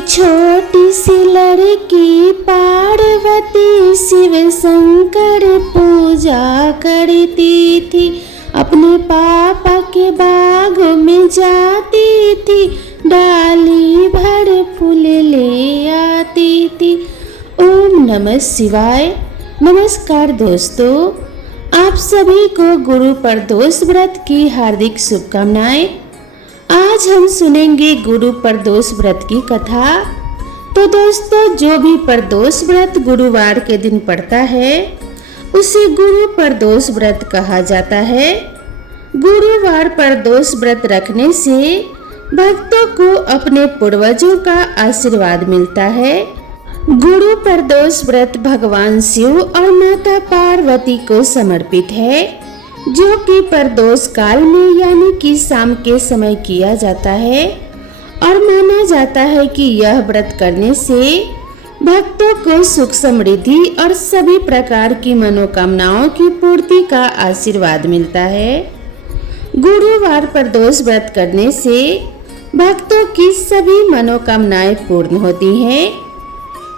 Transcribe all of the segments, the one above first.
छोटी सी लड़की पार्वती शिव शंकर पूजा करती थी। अपने पापा के बाग में जाती थी, डाली भर फूल ले आती थी। ओम नमः शिवाय। नमस्कार दोस्तों, आप सभी को गुरु प्रदोष व्रत की हार्दिक शुभकामनाएं। आज हम सुनेंगे गुरु प्रदोष व्रत की कथा। तो दोस्तों, जो भी प्रदोष व्रत गुरुवार के दिन पड़ता है उसे गुरु प्रदोष व्रत कहा जाता है। गुरुवार प्रदोष व्रत रखने से भक्तों को अपने पूर्वजों का आशीर्वाद मिलता है। गुरु प्रदोष व्रत भगवान शिव और माता पार्वती को समर्पित है, जो कि प्रदोष काल में यानी कि शाम के समय किया जाता है और माना जाता है कि यह व्रत करने से भक्तों को सुख समृद्धि और सभी प्रकार की मनोकामनाओं की पूर्ति का आशीर्वाद मिलता है। गुरुवार प्रदोष व्रत करने से भक्तों की सभी मनोकामनाएं पूर्ण होती हैं।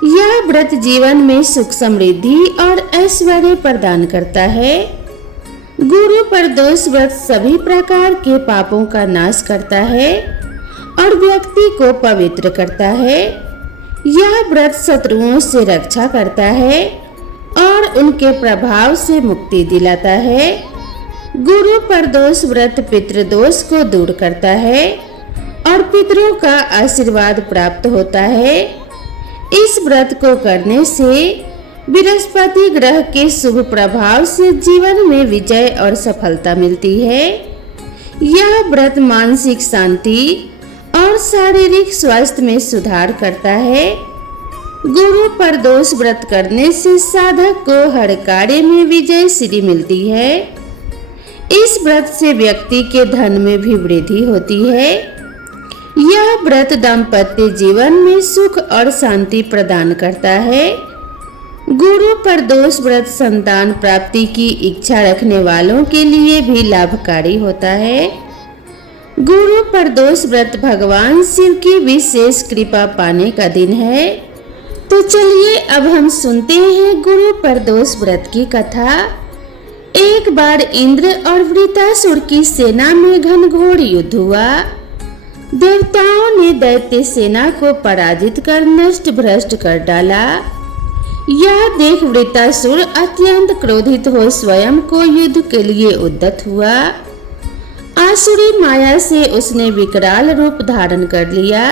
यह व्रत जीवन में सुख समृद्धि और ऐश्वर्य प्रदान करता है। गुरु प्रदोष व्रत सभी प्रकार के पापों का नाश करता है और व्यक्ति को पवित्र करता है। यह व्रत शत्रुओं से रक्षा करता है और उनके प्रभाव से मुक्ति दिलाता है। गुरु प्रदोष व्रत पितृदोष को दूर करता है और पितरों का आशीर्वाद प्राप्त होता है। इस व्रत को करने से बृहस्पति ग्रह के शुभ प्रभाव से जीवन में विजय और सफलता मिलती है। यह व्रत मानसिक शांति और शारीरिक स्वास्थ्य में सुधार करता है। गुरु प्रदोष व्रत करने से साधक को हर कार्य में विजय श्री मिलती है। इस व्रत से व्यक्ति के धन में भी वृद्धि होती है। यह व्रत दाम्पत्य जीवन में सुख और शांति प्रदान करता है। गुरु प्रदोष व्रत संतान प्राप्ति की इच्छा रखने वालों के लिए भी लाभकारी होता है। गुरु प्रदोष व्रत भगवान शिव की विशेष कृपा पाने का दिन है। तो चलिए अब हम सुनते हैं गुरु प्रदोष व्रत की कथा। एक बार इंद्र और वृत्रासुर की सेना में घनघोर युद्ध हुआ। देवताओं ने दैत्य सेना को पराजित कर नष्ट भ्रष्ट कर डाला। यह देख वृत्रासुर अत्यंत क्रोधित हो स्वयं को युद्ध के लिए उद्यत हुआ। आसुरी माया से उसने विकराल रूप धारण कर लिया।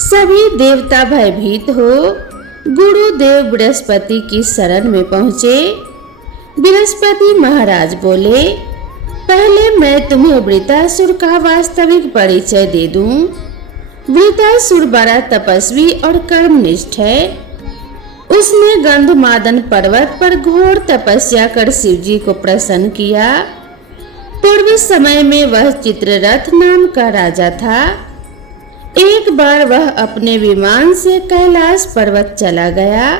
सभी देवता भयभीत हो गुरुदेव बृहस्पति की शरण में पहुँचे। बृहस्पति महाराज बोले, पहले मैं तुम्हें वृत्रासुर का वास्तविक परिचय दे दूं। वृत्रासुर बड़ा तपस्वी और कर्मनिष्ठ है। उसने गंधमादन पर्वत पर घोर तपस्या कर शिवजी को प्रसन्न किया। पूर्व समय में वह चित्ररथ नाम का राजा था। एक बार वह अपने विमान से कैलाश पर्वत चला गया।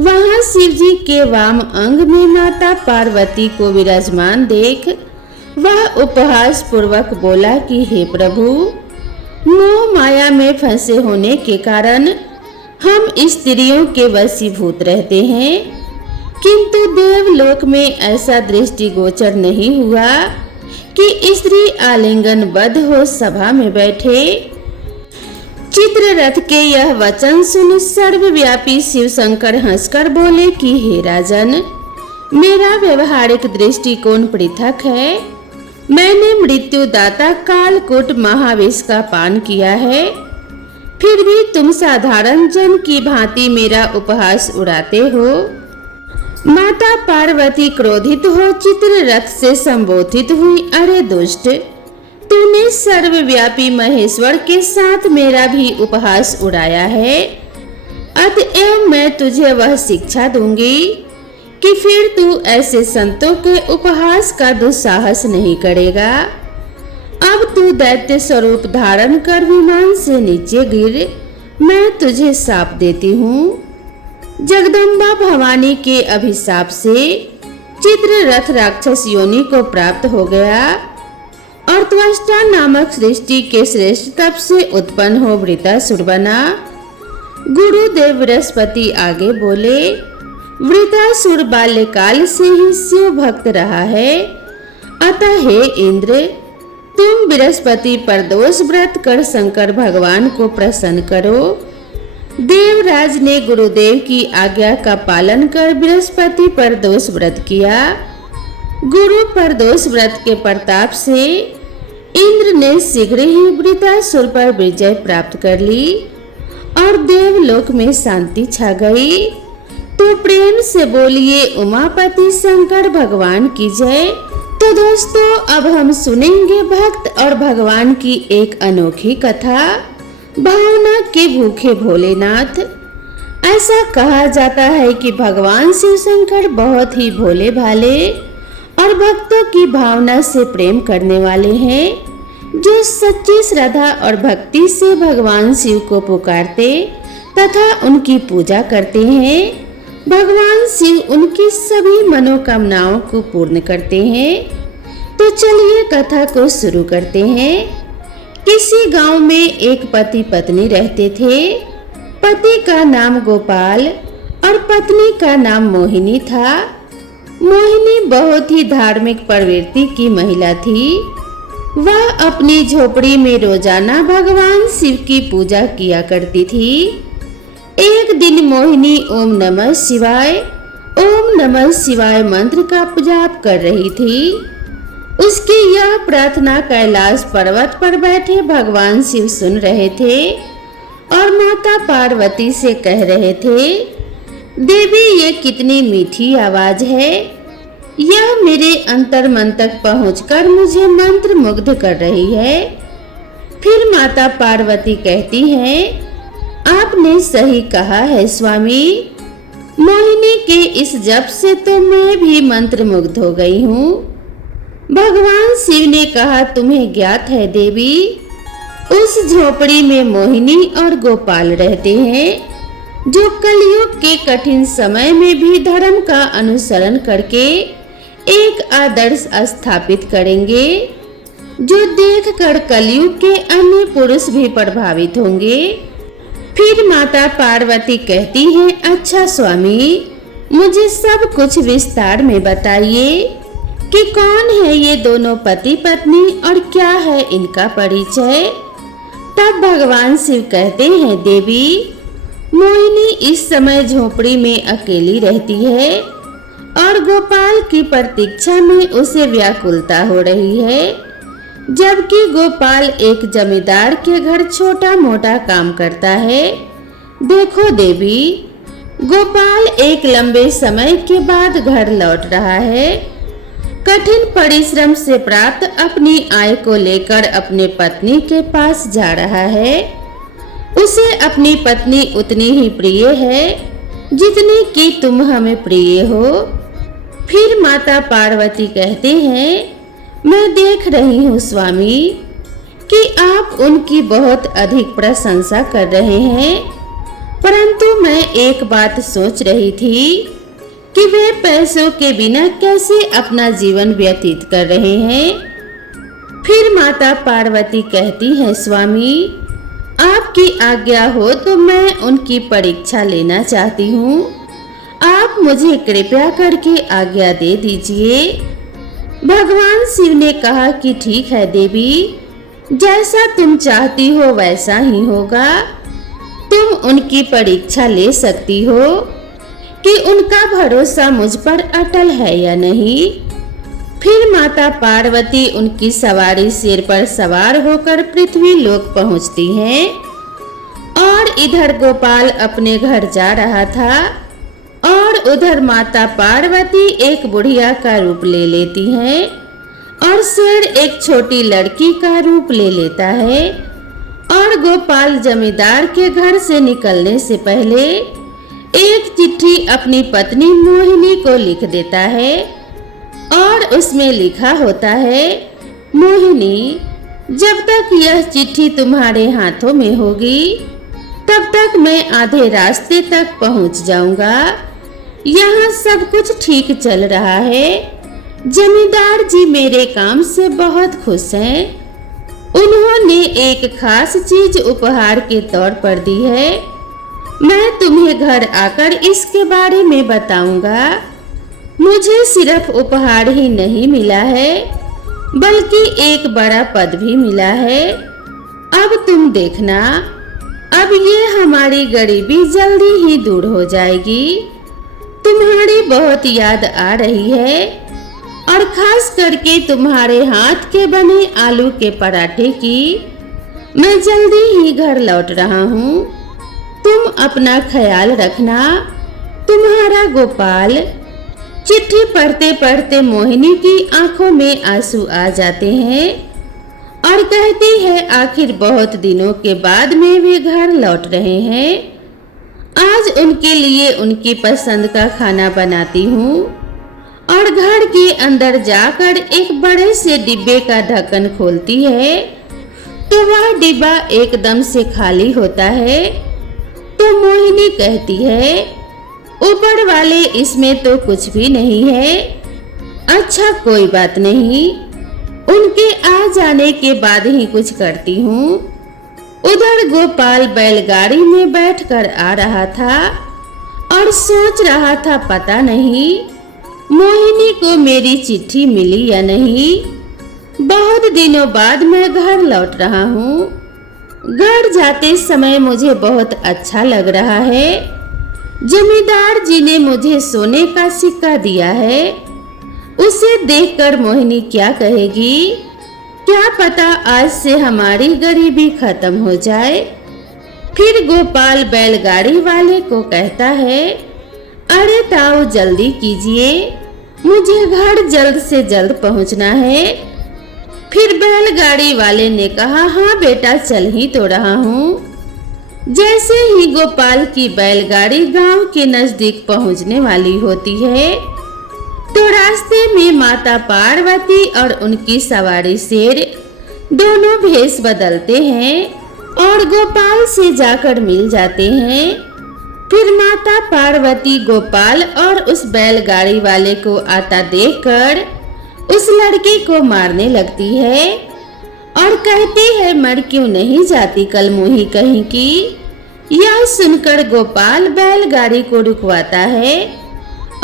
वहां शिवजी के वाम अंग में माता पार्वती को विराजमान देख वह उपहास पूर्वक बोला कि हे प्रभु, मोह माया में फंसे होने के कारण हम स्त्रियों के वशीभूत रहते हैं, किंतु देवलोक में ऐसा दृष्टिगोचर नहीं हुआ कि स्त्री आलिंगनबद्ध हो सभा में बैठे। चित्ररथ के यह वचन सुन सर्वव्यापी शिव शंकर हंसकर बोले कि हे राजन, मेरा व्यवहारिक दृष्टिकोण पृथक है। मैंने मृत्युदाता कालकूट महाविष का पान किया है, फिर भी तुम साधारण जन की भांति मेरा उपहास उड़ाते हो। माता पार्वती क्रोधित हो चित्ररथ से संबोधित हुई, अरे दुष्ट, तूने सर्वव्यापी महेश्वर के साथ मेरा भी उपहास उड़ाया है। अतएव मैं तुझे वह शिक्षा दूंगी कि फिर तू ऐसे संतों के उपहास का दुस्साहस नहीं करेगा। अब तू दैत्य स्वरूप धारण कर विमान से नीचे गिर, मैं तुझे शाप देती हूँ। जगदम्बा भवानी के अभिशाप से चित्ररथ राक्षस योनि को प्राप्त हो गया। और त्वष्टा नामक सृष्टि के श्रेष्ठ तप से उत्पन्न हो वृतासुर बना। गुरुदेव बृहस्पति आगे बोले, वृतासुर बाल्यकाल से ही शिव भक्त रहा है, अतः हे इंद्र, तुम बृहस्पति प्रदोष व्रत कर शंकर भगवान को प्रसन्न करो। देवराज ने गुरुदेव की आज्ञा का पालन कर बृहस्पति प्रदोष व्रत किया। गुरु प्रदोष व्रत के प्रताप से इंद्र ने शीघ्र ही वृतासुर पर विजय प्राप्त कर ली और देवलोक में शांति छा गई। तो प्रेम से बोलिए उमापति शंकर भगवान की जय। तो दोस्तों, अब हम सुनेंगे भक्त और भगवान की एक अनोखी कथा, भावना के भूखे भोलेनाथ। ऐसा कहा जाता है कि भगवान शिव शंकर बहुत ही भोले भाले और भक्तों की भावना से प्रेम करने वाले हैं, जो सच्ची श्रद्धा और भक्ति से भगवान शिव को पुकारते तथा उनकी पूजा करते हैं। भगवान शिव उनकी सभी मनोकामनाओं को पूर्ण करते हैं। तो चलिए कथा को शुरू करते हैं। किसी गांव में एक पति पत्नी रहते थे। पति का नाम गोपाल और पत्नी का नाम मोहिनी था। मोहिनी बहुत ही धार्मिक प्रवृत्ति की महिला थी। वह अपनी झोपड़ी में रोजाना भगवान शिव की पूजा किया करती थी। एक दिन मोहिनी ओम नमः शिवाय मंत्र का जाप कर रही थी। उसकी यह प्रार्थना कैलाश पर्वत पर बैठे भगवान शिव सुन रहे थे और माता पार्वती से कह रहे थे, देवी, ये कितनी मीठी आवाज है। यह मेरे अंतर्मन तक पहुंचकर मुझे मंत्र मुग्ध कर रही है। फिर माता पार्वती कहती हैं, आपने सही कहा है स्वामी। मोहिनी के इस जप से तो मैं भी मंत्र मुग्ध हो गई हूँ। भगवान शिव ने कहा, तुम्हें ज्ञात है देवी, उस झोपड़ी में मोहिनी और गोपाल रहते हैं, जो कलयुग के कठिन समय में भी धर्म का अनुसरण करके एक आदर्श स्थापित करेंगे, जो देखकर कलयुग के अन्य पुरुष भी प्रभावित होंगे। फिर माता पार्वती कहती हैं, अच्छा स्वामी, मुझे सब कुछ विस्तार में बताइए कि कौन है ये दोनों पति पत्नी और क्या है इनका परिचय। तब भगवान शिव कहते हैं, देवी, मोहिनी इस समय झोपड़ी में अकेली रहती है और गोपाल की प्रतीक्षा में उसे व्याकुलता हो रही है, जबकि गोपाल एक जमींदार के घर छोटा मोटा काम करता है। देखो देवी, गोपाल एक लंबे समय के बाद घर लौट रहा है। कठिन परिश्रम से प्राप्त अपनी आय को लेकर अपने पत्नी के पास जा रहा है। उसे अपनी पत्नी उतनी ही प्रिय है जितनी कि तुम हमें प्रिय हो। फिर माता पार्वती कहते हैं, मैं देख रही हूँ स्वामी कि आप उनकी बहुत अधिक प्रशंसा कर रहे हैं, परंतु मैं एक बात सोच रही थी कि वे पैसों के बिना कैसे अपना जीवन व्यतीत कर रहे हैं। फिर माता पार्वती कहती है, स्वामी, आपकी आज्ञा हो तो मैं उनकी परीक्षा लेना चाहती हूँ। आप मुझे कृपया करके आज्ञा दे दीजिए। भगवान शिव ने कहा कि ठीक है देवी, जैसा तुम चाहती हो वैसा ही होगा। तुम उनकी परीक्षा ले सकती हो कि उनका भरोसा मुझ पर अटल है या नहीं। फिर माता पार्वती उनकी सवारी सिर पर सवार होकर पृथ्वी लोक पहुंचती हैं और इधर गोपाल अपने घर जा रहा था और उधर माता पार्वती एक बुढ़िया का रूप ले लेती हैं और शेर एक छोटी लड़की का रूप ले लेता है। और गोपाल जमींदार के घर से निकलने से पहले एक चिट्ठी अपनी पत्नी मोहिनी को लिख देता है और उसमें लिखा होता है, मोहिनी, जब तक यह चिट्ठी तुम्हारे हाथों में होगी तब तक मैं आधे रास्ते तक पहुंच जाऊंगा। यहाँ सब कुछ ठीक चल रहा है, जमींदार जी मेरे काम से बहुत खुश हैं। उन्होंने एक खास चीज उपहार के तौर पर दी है। मैं तुम्हें घर आकर इसके बारे में बताऊंगा। मुझे सिर्फ उपहार ही नहीं मिला है, बल्कि एक बड़ा पद भी मिला है। अब तुम देखना, अब ये हमारी गरीबी जल्दी ही दूर हो जाएगी। तुम्हारी बहुत याद आ रही है, और खास करके तुम्हारे हाथ के बने आलू के पराठे की। मैं जल्दी ही घर लौट रहा हूँ। तुम अपना ख्याल रखना। तुम्हारा गोपाल। चिट्ठी पढ़ते पढ़ते मोहिनी की आंखों में आंसू आ जाते हैं और कहती है, आखिर बहुत दिनों के बाद में वे घर लौट रहे हैं। आज उनके लिए उनकी पसंद का खाना बनाती हूँ और घर के अंदर जाकर एक बड़े से डिब्बे का ढक्कन खोलती है तो वह डिब्बा एकदम से खाली होता है। तो मोहिनी कहती है, ऊपर वाले इसमें तो कुछ भी नहीं है। अच्छा कोई बात नहीं, उनके आ जाने के बाद ही कुछ करती हूँ। उधर गोपाल बैलगाड़ी में बैठकर आ रहा था और सोच रहा था, पता नहीं मोहिनी को मेरी चिट्ठी मिली या नहीं। बहुत दिनों बाद मैं घर लौट रहा हूँ। घर जाते समय मुझे बहुत अच्छा लग रहा है। जमींदार जी ने मुझे सोने का सिक्का दिया है। उसे देखकर मोहिनी क्या कहेगी? क्या पता आज से हमारी गरीबी खत्म हो जाए। फिर गोपाल बैलगाड़ी वाले को कहता है, अरे ताऊ जल्दी कीजिए, मुझे घर जल्द से जल्द पहुंचना है। फिर बैलगाड़ी वाले ने कहा, हाँ बेटा चल ही तो रहा हूँ। जैसे ही गोपाल की बैलगाड़ी गांव के नजदीक पहुंचने वाली होती है तो रास्ते में माता पार्वती और उनकी सवारी शेर दोनों भेष बदलते हैं और गोपाल से जाकर मिल जाते हैं। फिर माता पार्वती गोपाल और उस बैलगाड़ी वाले को आता देखकर उस लड़के को मारने लगती है और कहती है, मर क्यों नहीं जाती कलमुही कहीं की। यह सुनकर गोपाल बैलगाड़ी को रुकवाता है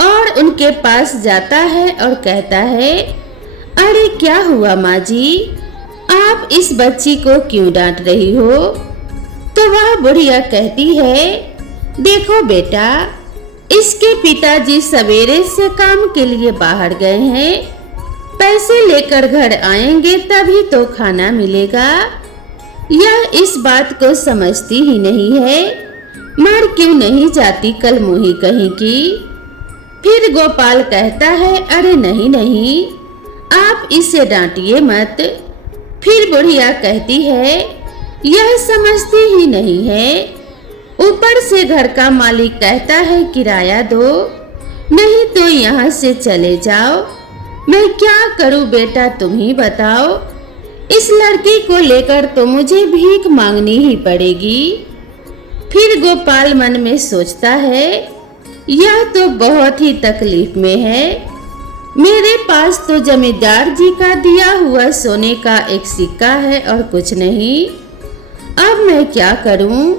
और उनके पास जाता है और कहता है, अरे क्या हुआ माँ जी, आप इस बच्ची को क्यों डांट रही हो? तो वह बुढ़िया कहती है, देखो बेटा, इसके पिताजी सवेरे से काम के लिए बाहर गए हैं। पैसे लेकर घर आएंगे तभी तो खाना मिलेगा। यह इस बात को समझती ही नहीं है। मर क्यों नहीं जाती कलमुही कहीं की। फिर गोपाल कहता है, अरे नहीं नहीं, आप इसे डांटिए मत। फिर बुढ़िया कहती है, यह समझती ही नहीं है। ऊपर से घर का मालिक कहता है, किराया दो, नहीं तो यहाँ से चले जाओ। मैं क्या करूं बेटा, तुम ही बताओ। इस लड़की को लेकर तो मुझे भीख मांगनी ही पड़ेगी। फिर गोपाल मन में सोचता है, यह तो बहुत ही तकलीफ में है। मेरे पास तो जमींदार जी का दिया हुआ सोने का एक सिक्का है और कुछ नहीं। अब मैं क्या करूं?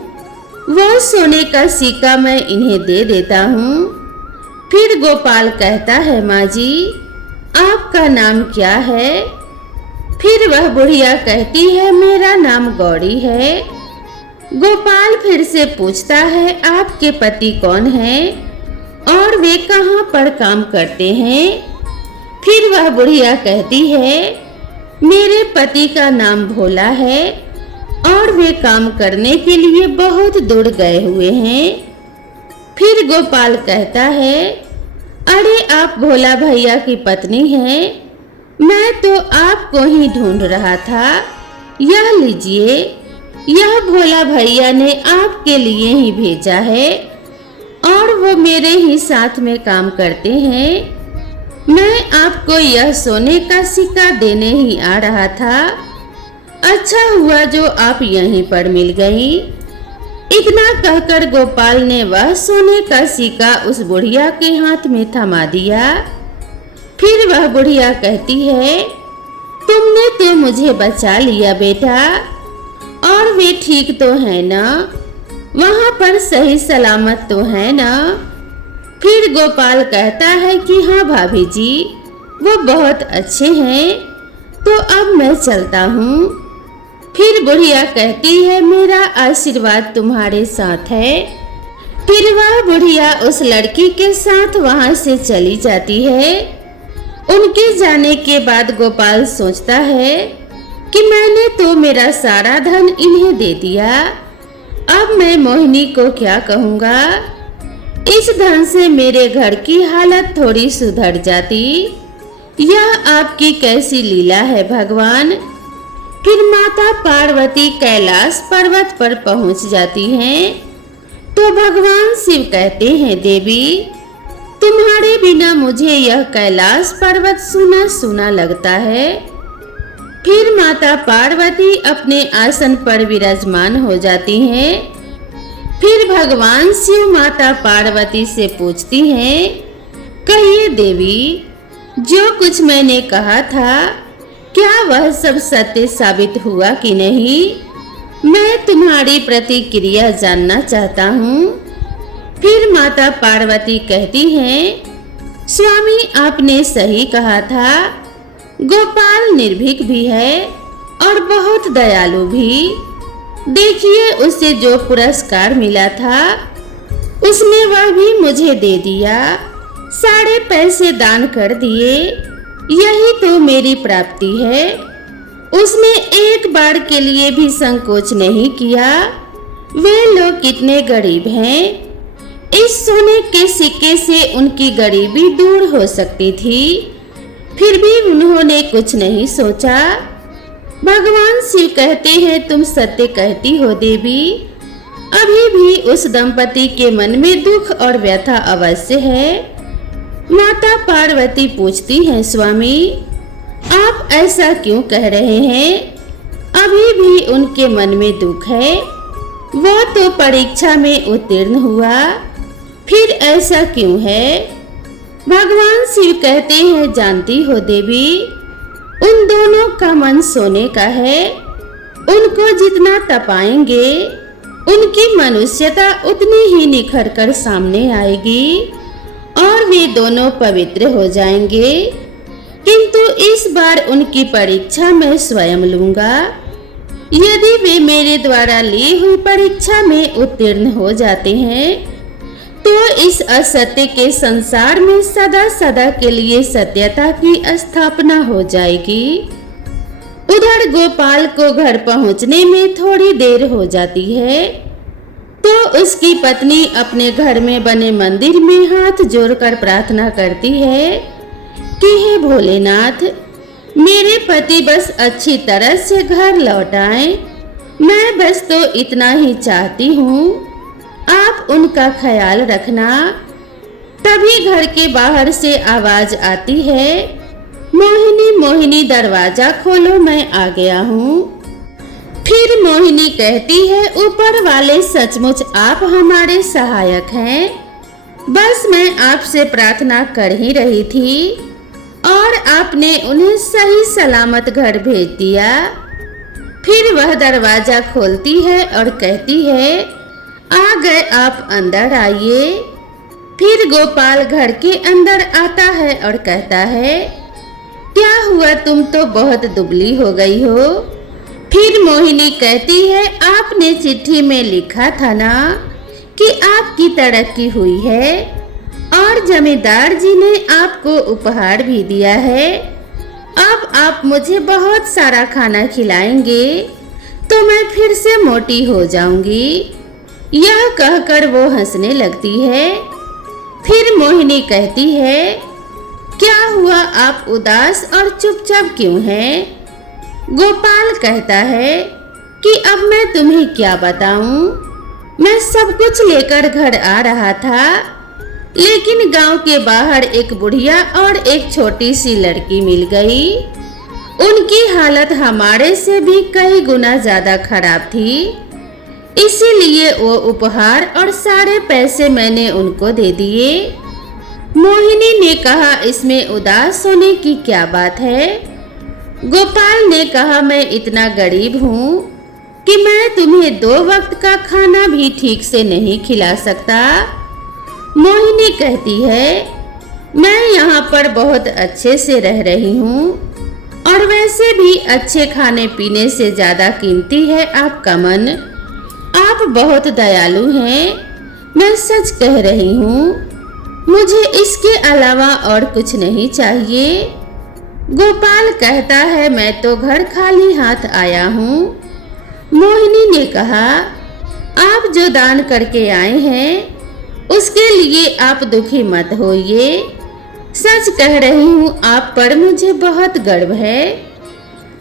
वो सोने का सिक्का मैं इन्हें दे देता हूं। फिर गोपाल कहता है, माँ जी आपका नाम क्या है? फिर वह बुढ़िया कहती है, मेरा नाम गौरी है। गोपाल फिर से पूछता है, आपके पति कौन हैं और वे कहाँ पर काम करते हैं? फिर वह बुढ़िया कहती है, मेरे पति का नाम भोला है और वे काम करने के लिए बहुत दूर गए हुए हैं। फिर गोपाल कहता है, अरे आप भोला भैया की पत्नी हैं, मैं तो आपको ही ढूंढ रहा था। यह लीजिए, यह भोला भैया ने आपके लिए ही भेजा है और वो मेरे ही साथ में काम करते हैं। मैं आपको यह सोने का सिक्का देने ही आ रहा था। अच्छा हुआ जो आप यहीं पर मिल गई। इतना कहकर गोपाल ने वह सोने का सिक्का उस बुढ़िया के हाथ में थमा दिया। फिर वह बुढ़िया कहती है, तुमने तो मुझे बचा लिया बेटा, और वे ठीक तो है ना, वहां पर सही सलामत तो है ना। फिर गोपाल कहता है कि हाँ भाभी जी, वो बहुत अच्छे हैं, तो अब मैं चलता हूँ। फिर बुढ़िया कहती है, मेरा आशीर्वाद तुम्हारे साथ है। फिर वह बुढ़िया उस लड़की के साथ वहां से चली जाती है। उनके जाने के बाद गोपाल सोचता है कि मैंने तो मेरा सारा धन इन्हें दे दिया, अब मैं मोहिनी को क्या कहूँगा। इस धन से मेरे घर की हालत थोड़ी सुधर जाती। यह आपकी कैसी लीला है भगवान। फिर माता पार्वती कैलाश पर्वत पर पहुंच जाती हैं, तो भगवान शिव कहते हैं, देवी तुम्हारे बिना मुझे यह कैलाश पर्वत सूना सूना लगता है। फिर माता पार्वती अपने आसन पर विराजमान हो जाती हैं। फिर भगवान शिव माता पार्वती से पूछती हैं, कहिए देवी, जो कुछ मैंने कहा था क्या वह सब सत्य साबित हुआ कि नहीं? मैं तुम्हारी प्रतिक्रिया जानना चाहता हूँ। फिर माता पार्वती कहती हैं, स्वामी आपने सही कहा था, गोपाल निर्भीक भी है और बहुत दयालु भी। देखिए उसे जो पुरस्कार मिला था उसने वह भी मुझे दे दिया, सारे पैसे दान कर दिए, यही तो मेरी प्राप्ति है। उसने एक बार के लिए भी संकोच नहीं किया। वे लोग कितने गरीब हैं, इस सोने के सिक्के से उनकी गरीबी दूर हो सकती थी, फिर भी उन्होंने कुछ नहीं सोचा। भगवान शिव कहते हैं, तुम सत्य कहती हो देवी, अभी भी उस दंपति के मन में दुख और व्यथा अवश्य है। माता पार्वती पूछती हैं, स्वामी आप ऐसा क्यों कह रहे हैं? अभी भी उनके मन में दुख है, वो तो परीक्षा में उत्तीर्ण हुआ, फिर ऐसा क्यों है? भगवान शिव कहते हैं, जानती हो देवी, उन दोनों का मन सोने का है, उनको जितना तपाएंगे उनकी मनुष्यता उतनी ही निखर कर सामने आएगी और वे दोनों पवित्र हो जाएंगे। किंतु इस बार उनकी परीक्षा मैं स्वयं लूंगा। यदि वे मेरे द्वारा ली हुई परीक्षा में उत्तीर्ण हो जाते हैं तो इस असत्य के संसार में सदा सदा के लिए सत्यता की स्थापना हो जाएगी। उधर गोपाल को घर पहुंचने में थोड़ी देर हो जाती है, तो उसकी पत्नी अपने घर में बने मंदिर में हाथ जोड़कर प्रार्थना करती है कि हे भोलेनाथ, मेरे पति बस अच्छी तरह से घर लौट आए, मैं बस तो इतना ही चाहती हूँ, आप उनका ख्याल रखना। तभी घर के बाहर से आवाज आती है, मोहिनी मोहिनी दरवाजा खोलो, मैं आ गया हूँ। फिर मोहिनी कहती है, ऊपर वाले सचमुच आप हमारे सहायक हैं, बस मैं आपसे प्रार्थना कर ही रही थी और आपने उन्हें सही सलामत घर भेज दिया। फिर वह दरवाजा खोलती है और कहती है, आ गए आप, अंदर आइए। फिर गोपाल घर के अंदर आता है और कहता है, क्या हुआ, तुम तो बहुत दुबली हो गई हो। फिर मोहिनी कहती है, आपने चिट्ठी में लिखा था ना कि आपकी तरक्की हुई है और जमींदार जी ने आपको उपहार भी दिया है, अब आप मुझे बहुत सारा खाना खिलाएंगे तो मैं फिर से मोटी हो जाऊंगी। यह कहकर वो हंसने लगती है। फिर मोहिनी कहती है, क्या हुआ, आप उदास और चुपचाप क्यों हैं? गोपाल कहता है कि अब मैं तुम्हें क्या बताऊं, मैं सब कुछ लेकर घर आ रहा था, लेकिन गांव के बाहर एक बुढ़िया और एक छोटी सी लड़की मिल गई। उनकी हालत हमारे से भी कई गुना ज्यादा खराब थी, इसीलिए वो उपहार और सारे पैसे मैंने उनको दे दिए। मोहिनी ने कहा, इसमें उदास होने की क्या बात है? गोपाल ने कहा, मैं इतना गरीब हूँ कि मैं तुम्हें 2 वक्त का खाना भी ठीक से नहीं खिला सकता। मोहिनी कहती है, मैं यहाँ पर बहुत अच्छे से रह रही हूँ और वैसे भी अच्छे खाने पीने से ज्यादा कीमती है आपका मन। आप बहुत दयालु हैं, मैं सच कह रही हूँ। मुझे इसके अलावा और कुछ नहीं चाहिए। गोपाल कहता है, मैं तो घर खाली हाथ आया हूँ। मोहिनी ने कहा, आप जो दान करके आए हैं उसके लिए आप दुखी मत होइए। सच कह रही हूँ, आप पर मुझे बहुत गर्व है।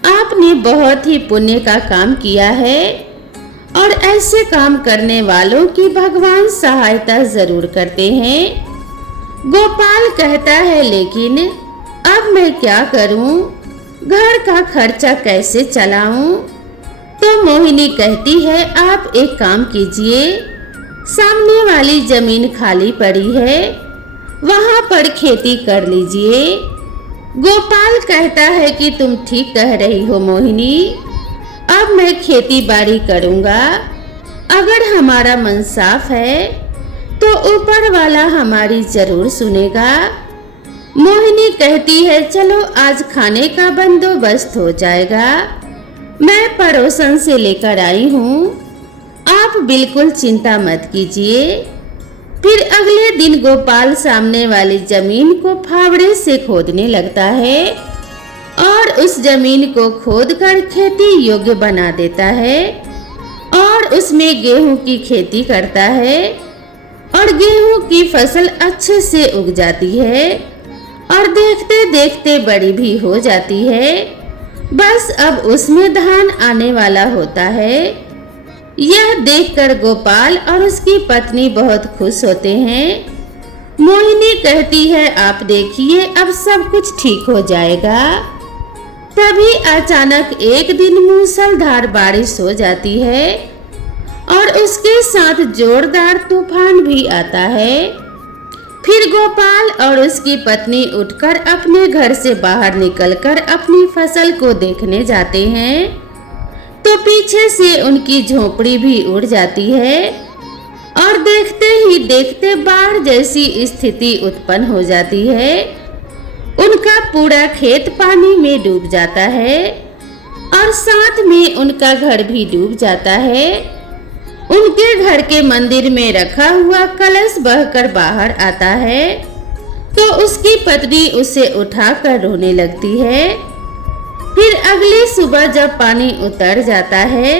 आपने बहुत ही पुण्य का काम किया है और ऐसे काम करने वालों की भगवान सहायता जरूर करते हैं। गोपाल कहता है, लेकिन अब मैं क्या करूं? घर का खर्चा कैसे चलाऊं? तो मोहिनी कहती है, आप एक काम कीजिए, सामने वाली जमीन खाली पड़ी है, वहां पर खेती कर लीजिए। गोपाल कहता है कि तुम ठीक कह रही हो मोहिनी, अब मैं खेती बाड़ी करूंगा। अगर हमारा मन साफ है तो ऊपर वाला हमारी जरूर सुनेगा। मोहिनी कहती है, चलो आज खाने का बंदोबस्त हो जाएगा। मैं पड़ोसन से लेकर आई हूँ, आप बिल्कुल चिंता मत कीजिए। फिर अगले दिन गोपाल सामने वाली जमीन को फावड़े से खोदने लगता है और उस जमीन को खोदकर खेती योग्य बना देता है और उसमें गेहूं की खेती करता है और गेहूं की फसल अच्छे से उग जाती है और देखते देखते बड़ी भी हो जाती है। बस अब उसमें धान आने वाला होता है। यह देखकर गोपाल और उसकी पत्नी बहुत खुश होते हैं। मोहिनी कहती है, आप देखिए अब सब कुछ ठीक हो जाएगा। तभी अचानक एक दिन मूसलाधार बारिश हो जाती है और उसके साथ जोरदार तूफान भी आता है। फिर गोपाल और उसकी पत्नी उठकर अपने घर से बाहर निकलकर अपनी फसल को देखने जाते हैं तो पीछे से उनकी झोपड़ी भी उड़ जाती है और देखते ही देखते बाढ़ जैसी स्थिति उत्पन्न हो जाती है। उनका पूरा खेत पानी में डूब जाता है और साथ में उनका घर भी डूब जाता है। उनके घर के मंदिर में रखा हुआ कलश बहकर बाहर आता है तो उसकी पत्नी उसे उठाकर रोने लगती है। फिर अगली सुबह जब पानी उतर जाता है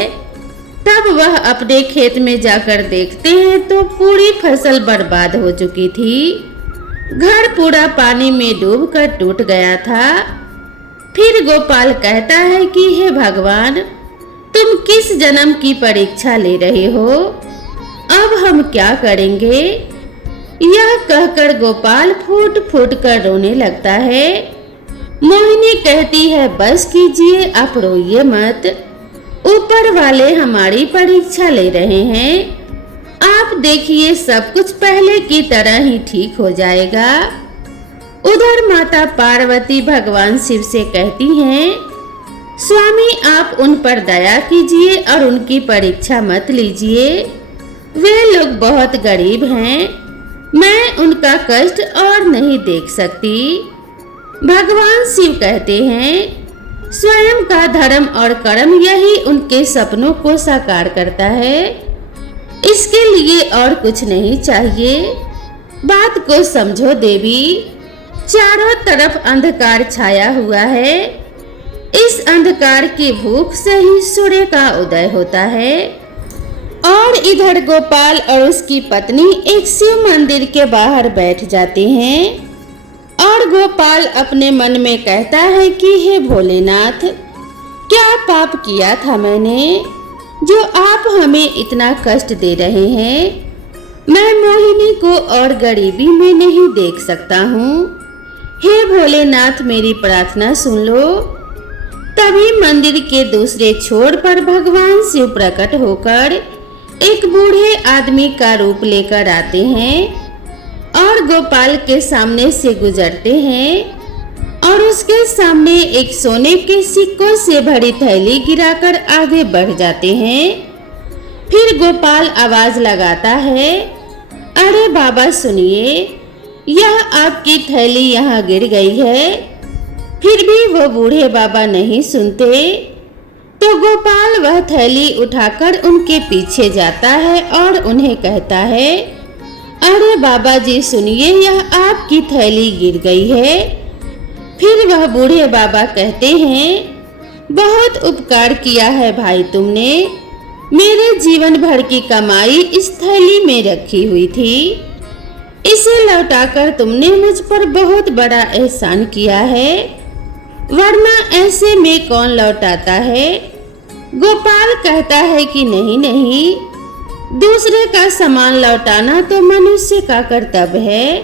तब वह अपने खेत में जाकर देखते हैं तो पूरी फसल बर्बाद हो चुकी थी। घर पूरा पानी में डूबकर टूट गया था। फिर गोपाल कहता है कि हे भगवान, तुम किस जन्म की परीक्षा ले रहे हो? अब हम क्या करेंगे? यह कहकर गोपाल फूट फूट कर रोने लगता है। मोहिनी कहती है, बस कीजिए, आप रोइए मत। ऊपर वाले हमारी परीक्षा ले रहे हैं। आप देखिए सब कुछ पहले की तरह ही ठीक हो जाएगा। उधर माता पार्वती भगवान शिव से कहती हैं, स्वामी आप उन पर दया कीजिए और उनकी परीक्षा मत लीजिए। वे लोग बहुत गरीब हैं, मैं उनका कष्ट और नहीं देख सकती। भगवान शिव कहते हैं, स्वयं का धर्म और कर्म यही उनके सपनों को साकार करता है। इसके लिए और कुछ नहीं चाहिए। बात को समझो देवी। चारों तरफ अंधकार छाया हुआ है। इस अंधकार की भूख से ही सूर्य का उदय होता है। और इधर गोपाल और उसकी पत्नी एक शिव मंदिर के बाहर बैठ जाते हैं और गोपाल अपने मन में कहता है कि हे भोलेनाथ, क्या पाप किया था मैंने जो आप हमें इतना कष्ट दे रहे हैं? मैं मोहिनी को और गरीबी में नहीं देख सकता हूँ। हे भोलेनाथ, मेरी प्रार्थना सुन लो। तभी मंदिर के दूसरे छोर पर भगवान शिव प्रकट होकर एक बूढ़े आदमी का रूप लेकर आते हैं और गोपाल के सामने से गुजरते हैं और उसके सामने एक सोने के सिक्कों से भरी थैली गिराकर आगे बढ़ जाते हैं। फिर गोपाल आवाज लगाता है, अरे बाबा सुनिए, यह आपकी थैली यहाँ गिर गई है। फिर भी वो बूढ़े बाबा नहीं सुनते, तो गोपाल वह थैली उठाकर उनके पीछे जाता है और उन्हें कहता है, अरे बाबा जी सुनिए, यह आपकी थैली गिर गई है। फिर वह बूढ़े बाबा कहते हैं, बहुत उपकार किया है भाई तुमने, मेरे जीवन भर की कमाई इस थैली में रखी हुई थी, इसे लौटाकर तुमने मुझ पर बहुत बड़ा एहसान किया है, वरना ऐसे में कौन लौटाता है। गोपाल कहता है कि नहीं नहीं, दूसरे का सामान लौटाना तो मनुष्य का कर्तव्य है।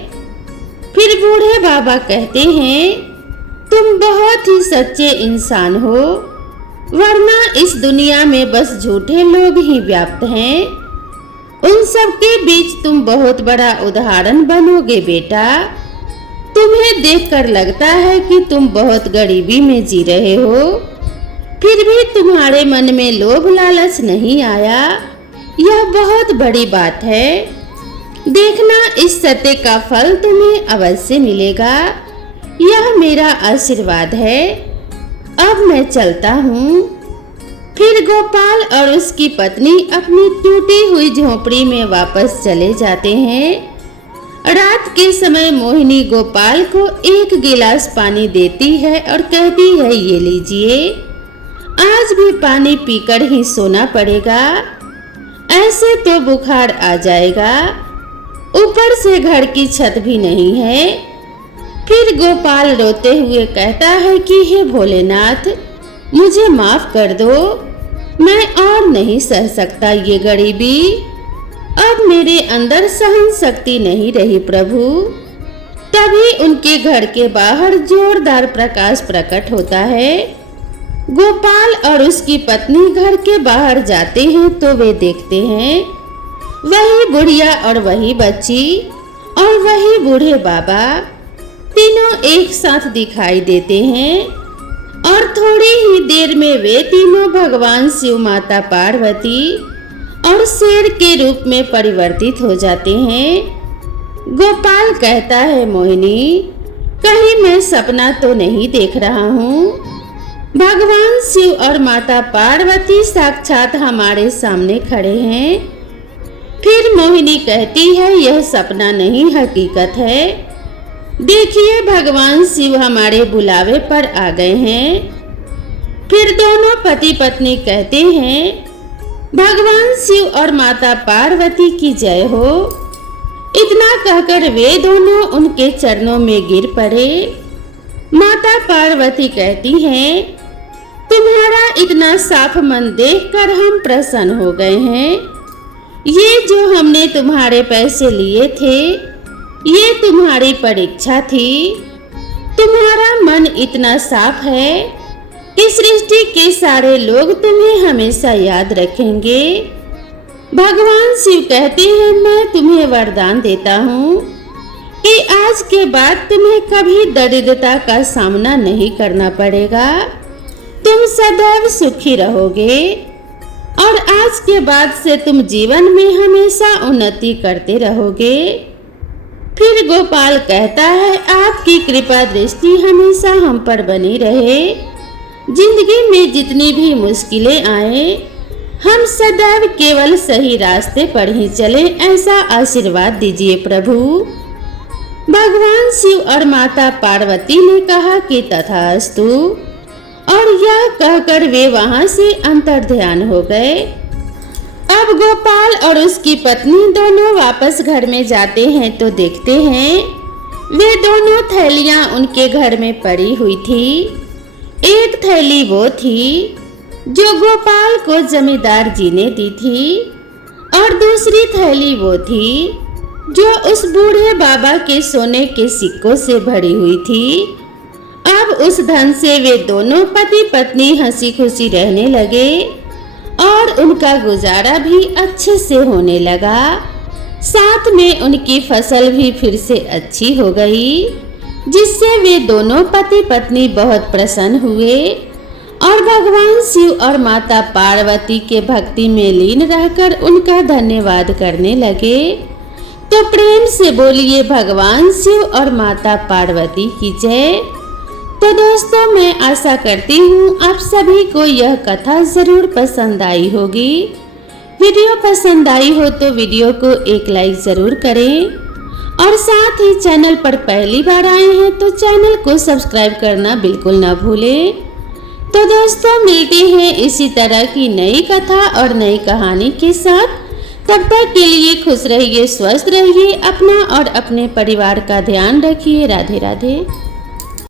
फिर बूढ़े बाबा कहते हैं, तुम बहुत ही सच्चे इंसान हो, वरना इस दुनिया में बस झूठे लोग ही व्याप्त हैं। उन सब के बीच तुम बहुत बड़ा उदाहरण बनोगे बेटा। तुम्हें देखकर लगता है कि तुम बहुत गरीबी में जी रहे हो, फिर भी तुम्हारे मन में लोभ लालच नहीं आया, यह बहुत बड़ी बात है। देखना, इस सत्य का फल तुम्हें अवश्य मिलेगा, यह मेरा आशीर्वाद है। अब मैं चलता हूँ। फिर गोपाल और उसकी पत्नी अपनी टूटी हुई झोपड़ी में वापस चले जाते हैं। रात के समय मोहिनी गोपाल को एक गिलास पानी देती है और कहती है, ये लीजिए, आज भी पानी पीकर ही सोना पड़ेगा, ऐसे तो बुखार आ जाएगा, ऊपर से घर की छत भी नहीं है। फिर गोपाल रोते हुए कहता है कि हे भोलेनाथ, मुझे माफ कर दो, मैं और नहीं सह सकता ये गरीबी, अब मेरे अंदर सहन शक्ति नहीं रही प्रभु। तभी उनके घर के बाहर जोरदार प्रकाश प्रकट होता है। गोपाल और उसकी पत्नी घर के बाहर जाते हैं तो वे देखते हैं वही बुढ़िया और वही बच्ची और वही बूढ़े बाबा तीनों एक साथ दिखाई देते हैं और थोड़ी ही देर में वे तीनों भगवान शिव, माता पार्वती और शेर के रूप में परिवर्तित हो जाते हैं। गोपाल कहता है, मोहिनी, कहीं मैं सपना तो नहीं देख रहा हूँ। भगवान शिव और माता पार्वती साक्षात हमारे सामने खड़े हैं। फिर मोहिनी कहती है, यह सपना नहीं हकीकत है। देखिए, भगवान शिव हमारे बुलावे पर आ गए हैं। फिर दोनों पति पत्नी कहते हैं, भगवान शिव और माता पार्वती की जय हो। इतना कहकर वे दोनों उनके चरणों में गिर पड़े। माता पार्वती कहती हैं, तुम्हारा इतना साफ मन देखकर हम प्रसन्न हो गए हैं। ये जो हमने तुम्हारे पैसे लिए थे, ये तुम्हारी परीक्षा थी। तुम्हारा मन इतना साफ है कि सृष्टि के सारे लोग तुम्हें हमेशा याद रखेंगे। भगवान शिव कहते हैं, मैं तुम्हें वरदान देता हूँ कि आज के बाद तुम्हें कभी दरिद्रता का सामना नहीं करना पड़ेगा। तुम सदैव सुखी रहोगे और आज के बाद से तुम जीवन में हमेशा उन्नति करते रहोगे। फिर गोपाल कहता है, आपकी कृपा दृष्टि हमेशा हम पर बनी रहे। जिंदगी में जितनी भी मुश्किलें आए, हम सदैव केवल सही रास्ते पर ही चले, ऐसा आशीर्वाद दीजिए प्रभु। भगवान शिव और माता पार्वती ने कहा कि तथास्तु, और यह कहकर वे वहां से अंतर्ध्यान हो गए। अब गोपाल और उसकी पत्नी दोनों वापस घर में जाते हैं तो देखते हैं वे दोनों थैलियां उनके घर में पड़ी हुई थी। एक थैली वो थी जो गोपाल को जमींदार जी ने दी थी और दूसरी थैली वो थी जो उस बूढ़े बाबा के सोने के सिक्कों से भरी हुई थी। अब उस धन से वे दोनों पति पत्नी हंसी खुशी रहने लगे और उनका गुजारा भी अच्छे से होने लगा। साथ में उनकी फसल भी फिर से अच्छी हो गई, जिससे वे दोनों पति पत्नी बहुत प्रसन्न हुए और भगवान शिव और माता पार्वती के भक्ति में लीन रहकर उनका धन्यवाद करने लगे। तो प्रेम से बोलिए भगवान शिव और माता पार्वती की जय। तो दोस्तों, मैं आशा करती हूँ आप सभी को यह कथा जरूर पसंद आई होगी। वीडियो पसंद आई हो तो वीडियो को एक लाइक जरूर करें और साथ ही चैनल पर पहली बार आए हैं तो चैनल को सब्सक्राइब करना बिल्कुल ना भूलें। तो दोस्तों, मिलते हैं इसी तरह की नई कथा और नई कहानी के साथ। तब तक के लिए खुश रहिए, स्वस्थ रहिए, अपना और अपने परिवार का ध्यान रखिए। राधे राधे।